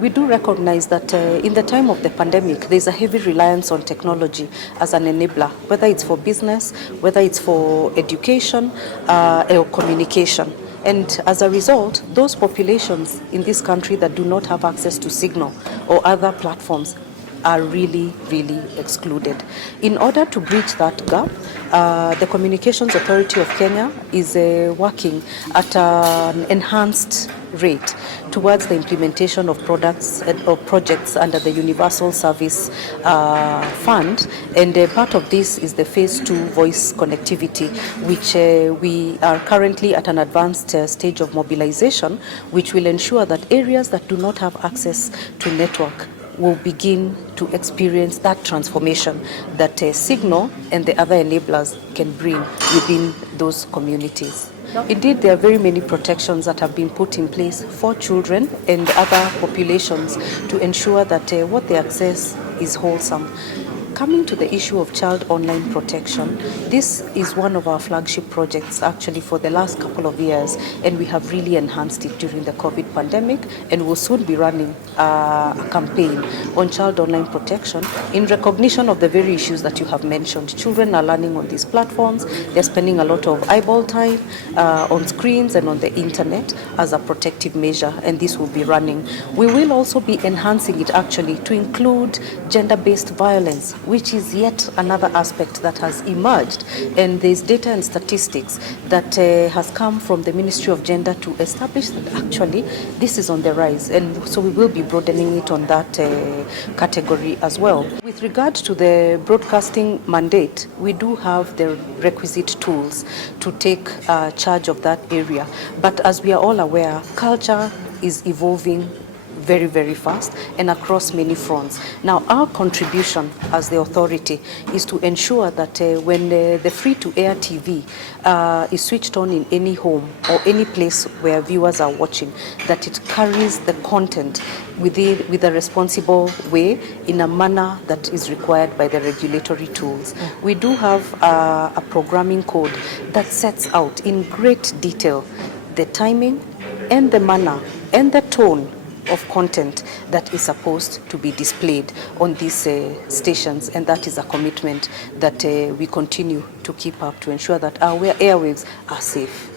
We do recognize that in the time of the pandemic, there's a heavy reliance on technology as an enabler, whether it's for business, whether it's for education or communication. And as a result, those populations in this country that do not have access to Signal or other platforms are really, really excluded. In order to bridge that gap, the Communications Authority of Kenya is working at an enhanced rate towards the implementation of products or projects under the Universal Service Fund, and part of this is the Phase 2 voice connectivity, which we are currently at an advanced stage of mobilization, which will ensure that areas that do not have access to network will begin to experience that transformation that Signal and the other enablers can bring within those communities. Indeed, there are very many protections that have been put in place for children and other populations to ensure that what they access is wholesome. Coming to the issue of child online protection, this is one of our flagship projects actually for the last couple of years, and we have really enhanced it during the COVID pandemic, and we'll soon be running a campaign on child online protection in recognition of the very issues that you have mentioned. Children are learning on these platforms, they're spending a lot of eyeball time on screens and on the internet as a protective measure, and this will be running. We will also be enhancing it actually to include gender-based violence, which is yet another aspect that has emerged. And there's data and statistics that has come from the Ministry of Gender to establish that actually this is on the rise. And so we will be broadening it on that category as well. With regard to the broadcasting mandate, we do have the requisite tools to take charge of that area. But as we are all aware, culture is evolving very, very fast and across many fronts. Now, our contribution as the authority is to ensure that when the free-to-air TV is switched on in any home or any place where viewers are watching, that it carries the content with a responsible way in a manner that is required by the regulatory tools. We do have a programming code that sets out in great detail the timing and the manner and the tone of content that is supposed to be displayed on these stations, and that is a commitment that we continue to keep up to ensure that our airwaves are safe.